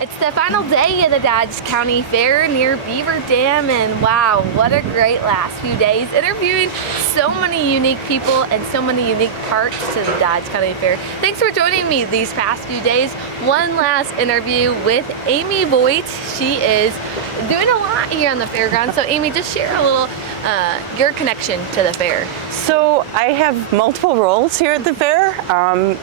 It's the final day of the Dodge County Fair near Beaver Dam, and wow, what a great last few days interviewing so many unique people and so many unique parts to the Dodge County Fair. Thanks for joining me these past few days. One last interview with Amy Voigt. She is doing a lot here on the fairgrounds. So Amy, just share a little your connection to the fair. So I have multiple roles here at the fair,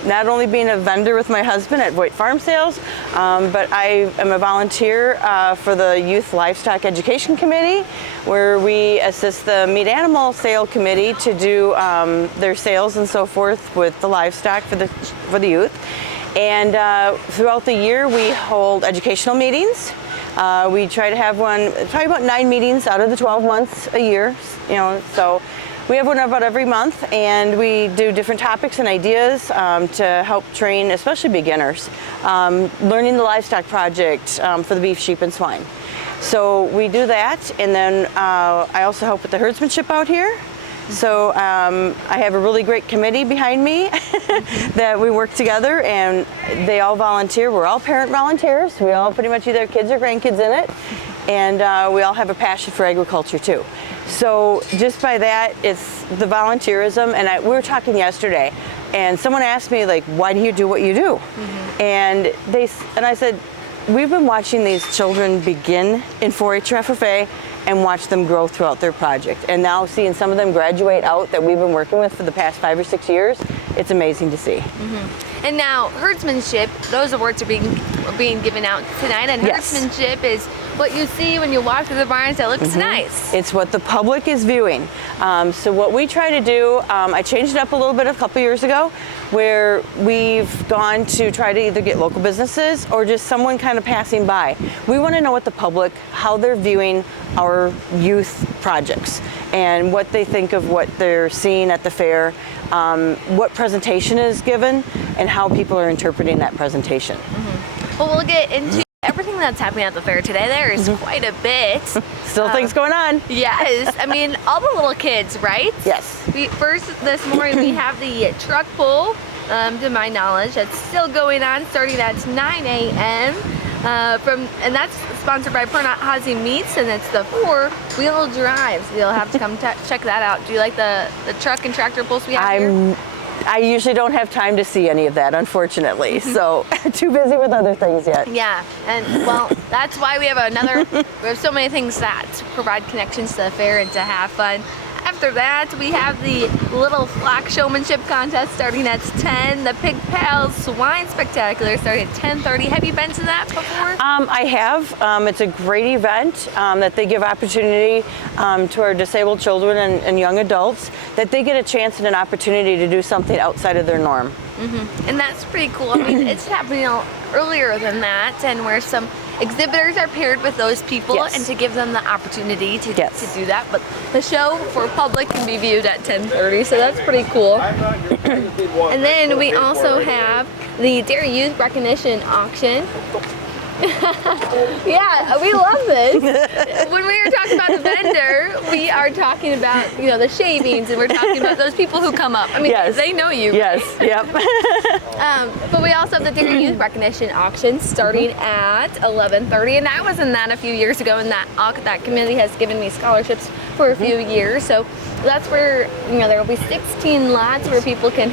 not only being a vendor with my husband at Voigt Farm Sales, but I am a volunteer for the Youth Livestock Education Committee, where we assist the meat animal sale committee to do their sales and so forth with the livestock for the youth. And throughout the year we hold educational meetings. We try to have one, probably about 9 meetings out of the 12 months a year, so we have one about every month, and we do different topics and ideas to help train, especially beginners, learning the livestock project for the beef, sheep, and swine. So we do that, and then I also help with the herdsmanship out here. So I have a really great committee behind me that we work together, and they all volunteer. We're all parent volunteers. We all pretty much either have kids or grandkids in it, and we all have a passion for agriculture too. So just by that, it's the volunteerism. And we were talking yesterday, and someone asked me, like, why do you do what you do? And I said, we've been watching these children begin in 4-H or FFA and watch them grow throughout their project. And now seeing some of them graduate out that we've been working with for the past 5 or 6 years, it's amazing to see. And now herdsmanship, those awards are being given out tonight, and herdsmanship is what you see when you walk through the barns that looks nice. It's what the public is viewing. So what we try to do, I changed it up a little bit a couple years ago, where we've gone to try to either get local businesses or just someone kind of passing by. We want to know what the public, how they're viewing our youth projects and what they think of what they're seeing at the fair, what presentation is given, and how people are interpreting that presentation. Well, we'll get into everything that's happening at the fair today. There is quite a bit. Still things going on. Yes, I mean, all the little kids, right? Yes. First this morning we have the truck pull, to my knowledge, that's still going on, starting at 9 a.m. And that's sponsored by Hazy Meats, and it's the 4-wheel drive. So you'll have to come check that out. Do you like the truck and tractor pulls we have here? I usually don't have time to see any of that, unfortunately, so too busy with other things yet. Yeah, and well, that's why we have so many things that provide connections to the fair and to have fun. After that, we have the Little Flock Showmanship Contest starting at 10. The Pig Pals Swine Spectacular starting at 10:30. Have you been to that before? I have. It's a great event that they give opportunity to our disabled children and young adults, that they get a chance and an opportunity to do something outside of their norm. And that's pretty cool. I mean, it's happening earlier than that, and where some exhibitors are paired with those people and to give them the opportunity to do that. But the show for public can be viewed at 10:30, so that's pretty cool. And then we also have the Dairy Youth Recognition Auction. Yeah, we love this. When we are talking about the vendor, we are talking about, the shavings, and we're talking about those people who come up. I mean, they know you. Yes, yep. But we also have the Dairy Youth Recognition Auction starting at 11:30, and I was in that a few years ago, and that committee has given me scholarships for a few years. So that's where there will be 16 lots where people can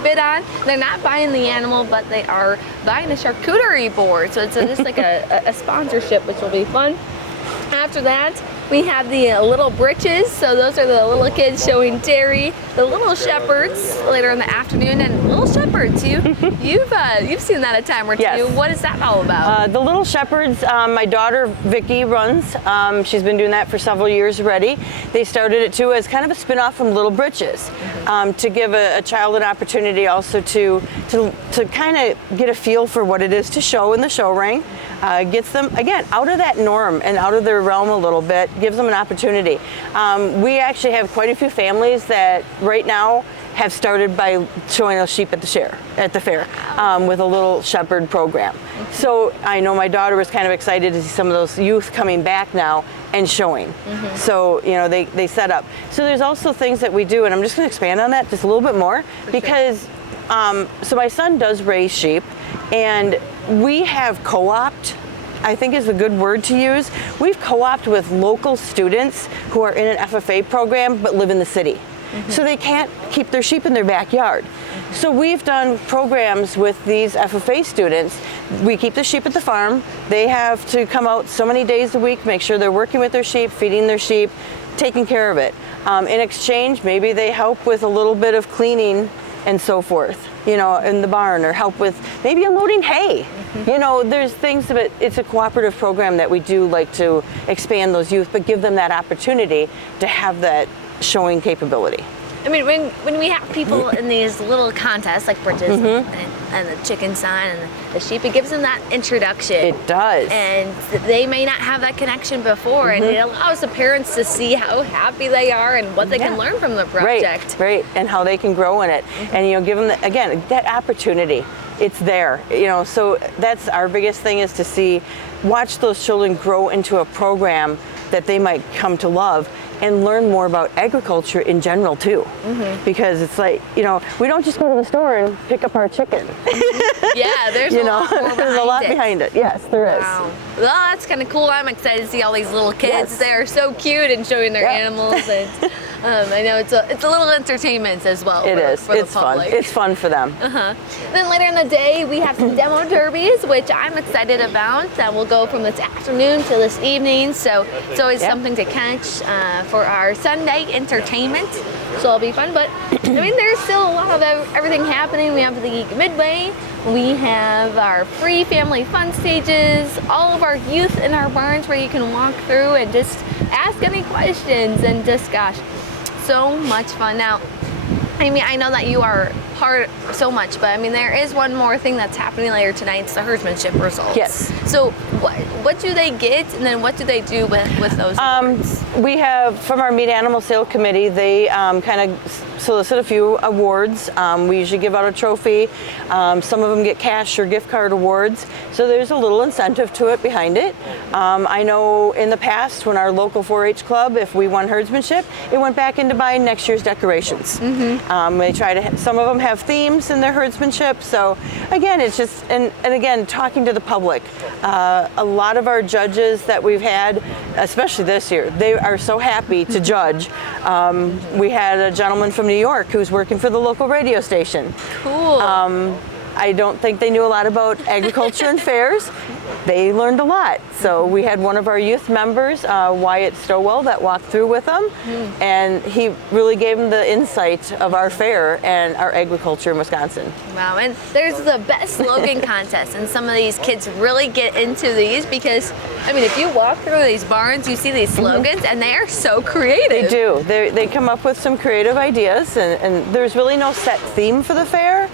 bid on. They're not buying the animal, but they are buying a charcuterie board. So it's just like a sponsorship, which will be fun. After that, we have the Little Britches. So those are the little kids showing dairy. The Little Shepherds later in the afternoon, and Little Shepherds, you've seen that a time or two. Yes. What is that all about? The Little Shepherds, my daughter Vicky runs. She's been doing that for several years already. They started it too as kind of a spin-off from Little Britches, to give a child an opportunity also to kind of get a feel for what it is to show in the show ring. Gets them, again, out of that norm and out of their realm a little bit, gives them an opportunity. We actually have quite a few families that right now have started by showing us sheep at the fair with a Little Shepherd program. So I know my daughter was kind of excited to see some of those youth coming back now and showing. So, they set up. So there's also things that we do, and I'm just going to expand on that just a little bit more, because so my son does raise sheep, And we have co-opted, I think is a good word to use. We've co-opted with local students who are in an FFA program but live in the city. So they can't keep their sheep in their backyard. So we've done programs with these FFA students. We keep the sheep at the farm. They have to come out so many days a week, make sure they're working with their sheep, feeding their sheep, taking care of it. In exchange, maybe they help with a little bit of cleaning and so forth, you know, in the barn, or help with maybe unloading hay. You know, there's things, but it's a cooperative program that we do like to expand those youth, but give them that opportunity to have that showing capability. I mean, when we have people in these little contests like Britches and the chicken sign and the sheep, it gives them that introduction. It does. And they may not have that connection before, and it allows the parents to see how happy they are and what they can learn from the project. Right, and how they can grow in it. And, you know, give them, again, that opportunity. It's there, you know, so that's our biggest thing, is to watch those children grow into a program that they might come to love, and learn more about agriculture in general too. Because it's like, you know, we don't just go to the store and pick up our chicken. Yeah, there's a lot more behind there's a lot it. behind it. Yes, there is. Wow. Well, that's kind of cool. I'm excited to see all these little kids. They are so cute and showing their animals, and I know it's a little entertainment as well. It is. For It's the public. fun. It's fun for them. Then later in the day, we have some demo derbies, which I'm excited about. That will go from this afternoon to this evening. So it's always something to catch for our Sunday entertainment. So it'll be fun. But I mean, there's still a lot of everything happening. We have the Geek Midway. We have our free family fun stages. All of our youth in our barns where you can walk through and just ask any questions, and just, gosh, so much fun. Now, I mean, I know that you are part so much, but I mean, there is one more thing that's happening later tonight. It's the herdsmanship results. Yes. So what do they get, and then what do they do with those awards? We have, from our meat animal sale committee, they kind of solicit a few awards. We usually give out a trophy. Some of them get cash or gift card awards. So there's a little incentive to it behind it. I know in the past, when our local 4-H club, if we won herdsmanship, it went back into buying next year's decorations. They try to, some of them have themes in their herdsmanship. So again, it's just, and again, talking to the public. A lot of our judges that we've had, especially this year, they are so happy to judge. We had a gentleman from New York who's working for the local radio station. Cool. I don't think they knew a lot about agriculture and fairs. They learned a lot. So we had one of our youth members, Wyatt Stowell, that walked through with them, and he really gave them the insight of our fair and our agriculture in Wisconsin. Wow, and there's the best slogan contest, and some of these kids really get into these because, I mean, if you walk through these barns, you see these slogans, and they are so creative. They do. They come up with some creative ideas, and there's really no set theme for the fair.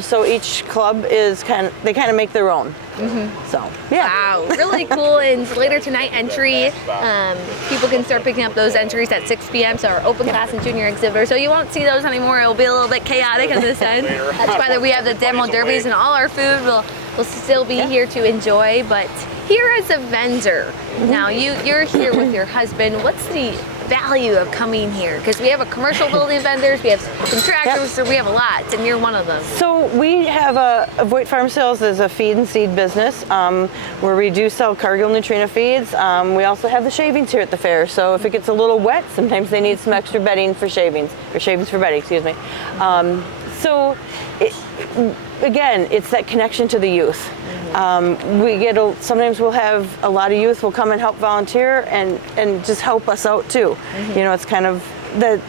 So each club is kind of make their own. So, yeah. Wow, really cool. And later tonight, entry, people can start picking up those entries at 6 p.m. So our open class and junior exhibitor. So you won't see those anymore. It'll be a little bit chaotic in this end. That's why that we have the demo derbies, and all our food will still be here to enjoy. But here as a vendor, now you're here with your husband. What's the value of coming here? Because we have a commercial building vendors, we have some tractors, so we have a lot, and you're one of them. So we have a Voigt Farm Sales is a feed and seed business where we do sell Cargill Nutrina feeds. We also have the shavings here at the fair, so if it gets a little wet, sometimes they need some extra bedding for shavings, or shavings for bedding, excuse me. Again, it's that connection to the youth. Sometimes we'll have a lot of youth will come and help volunteer and just help us out too. You know, it's kind of the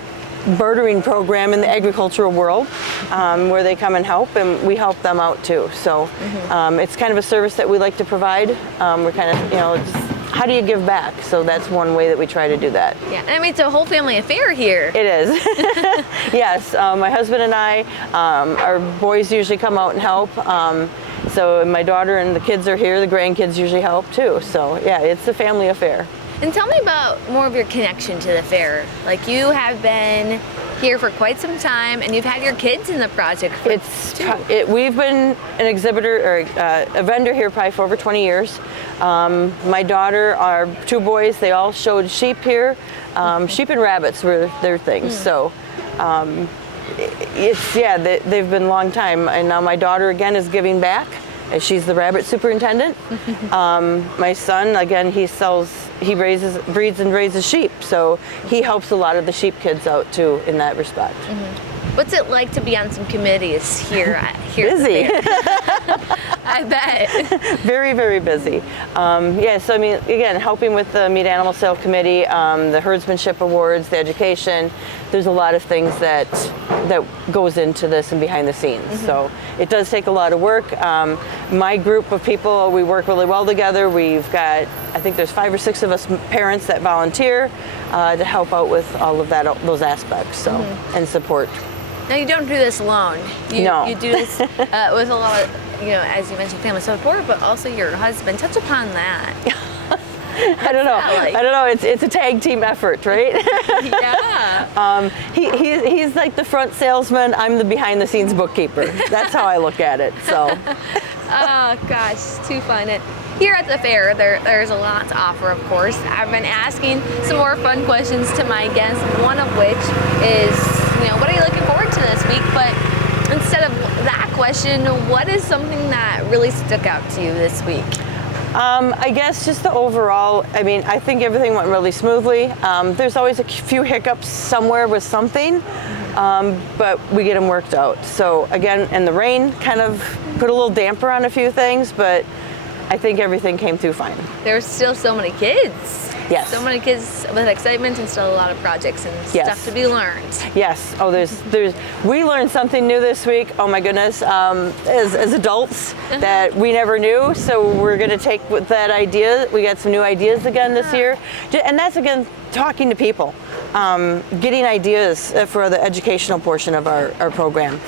bartering program in the agricultural world where they come and help, and we help them out too. So it's kind of a service that we like to provide. We're kind of, you know, just, how do you give back? So that's one way that we try to do that. Yeah, I mean, it's a whole family affair here. It is. Yes, my husband and I, our boys usually come out and help. So my daughter and the kids are here. The grandkids usually help too. So yeah, it's a family affair. And tell me about more of your connection to the fair. Like, you have been here for quite some time, and you've had your kids in the project for we've been an exhibitor or a vendor here probably for over 20 years. My daughter, our two boys, they all showed sheep here. Sheep and rabbits were their things. So they've been a long time, and now my daughter again is giving back. and she's the rabbit superintendent. My son, again, he breeds and raises sheep, so he helps a lot of the sheep kids out too in that respect. What's it like to be on some committees here? Busy. I bet. Very, very busy. Yeah, so I mean, again, helping with the Meat Animal Sale Committee, the Herdsmanship Awards, the education. There's a lot of things that goes into this and behind the scenes. So it does take a lot of work. My group of people, we work really well together. We've got, I think there's 5 or 6 of us parents that volunteer to help out with all of those aspects, so and support. Now, you don't do this alone. No. You do this with a lot of, as you mentioned, family support, but also your husband. Touch upon that. I don't know. Like? I don't know. It's a tag team effort, right? Yeah. He's like the front salesman. I'm the behind the scenes bookkeeper. That's how I look at it. So. Oh gosh, too fun. And here at the fair, there's a lot to offer, of course. I've been asking some more fun questions to my guests, one of which is, what are you looking forward to this week? But instead of that question, what is something that really stuck out to you this week? I guess just the overall, I mean, I think everything went really smoothly. There's always a few hiccups somewhere with something, but we get them worked out. So again, and the rain kind of put a little damper on a few things, but I think everything came through fine. There's still so many kids. Yes. So many kids with excitement and still a lot of projects and stuff to be learned. Yes. Oh, we learned something new this week. Oh my goodness. As adults that we never knew. So we're going to take with that idea. We got some new ideas again this year. And that's again, talking to people. Getting ideas for the educational portion of our program,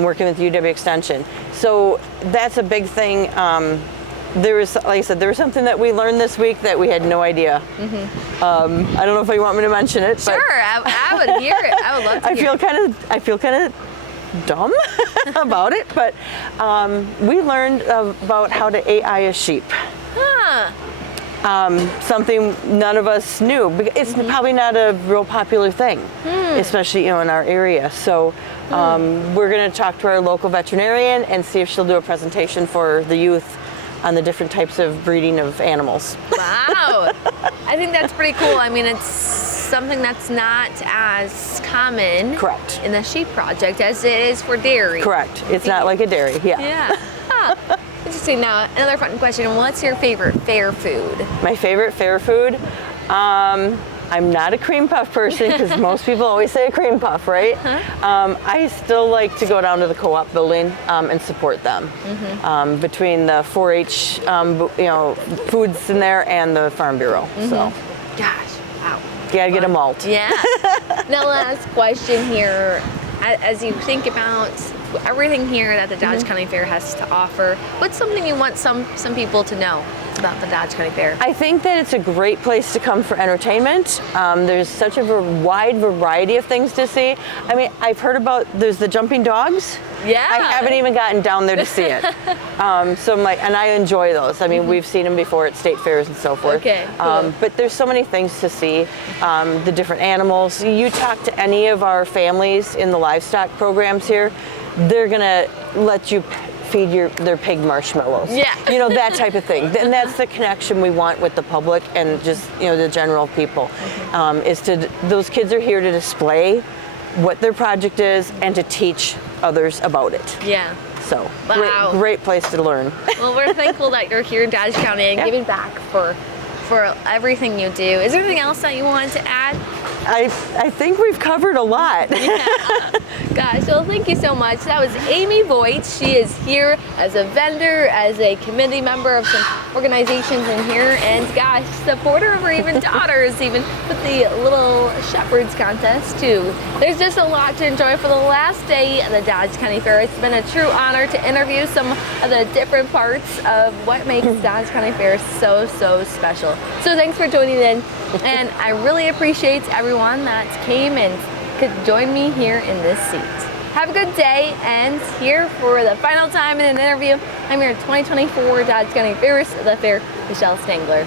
working with UW Extension. So that's a big thing. There was, like I said, there was something that we learned this week that we had no idea. I don't know if you want me to mention it. Sure, I would hear it. I would love to hear it. I feel kind of dumb about it, but we learned about how to AI a sheep. Something none of us knew. It's probably not a real popular thing, especially in our area. So we're going to talk to our local veterinarian and see if she'll do a presentation for the youth on the different types of breeding of animals. Wow, I think that's pretty cool. I mean, it's something that's not as common Correct. in the sheep project as it is for dairy. Correct. It's not like a dairy. Yeah. Interesting. Now, another fun question. What's your favorite fair food? My favorite fair food? I'm not a cream puff person because most people always say a cream puff, right? I still like to go down to the co-op building and support them. Between the 4-H, foods in there and the Farm Bureau. So, gosh, wow. You gotta get a malt. Yeah. Now, last question here. As you think about everything here that the Dodge County Fair has to offer, what's something you want some people to know about the Dodge County Fair? I think that it's a great place to come for entertainment. There's such a wide variety of things to see. I mean, I've heard about, there's the jumping dogs. Yeah. I haven't even gotten down there to see it. So I'm like, and I enjoy those. I mean, we've seen them before at state fairs and so forth. Okay, cool. But there's so many things to see. The different animals. You talk to any of our families in the livestock programs here, they're gonna let you feed their pig marshmallows. Yeah. That type of thing. And that's the connection we want with the public and just, the general people. Those kids are here to display what their project is and to teach others about it. Yeah. So, wow. great place to learn. Well, we're thankful that you're here in Dodge County and giving back for everything you do. Is there anything else that you wanted to add? I think we've covered a lot. Yeah. Gosh, well, thank you so much. That was Amy Voigt. She is here as a vendor, as a committee member of some organizations in here, and gosh, supporter of her even daughters, even with the Little Shepherds contest too. There's just a lot to enjoy for the last day of the Dodge County Fair. It's been a true honor to interview some of the different parts of what makes Dodge County Fair so special. So thanks for joining in, and I really appreciate everyone that came and could join me here in this seat. Have a good day, and here for the final time in an interview, I'm your 2024 Dodge County Fairest, the Fair Michelle Stangler.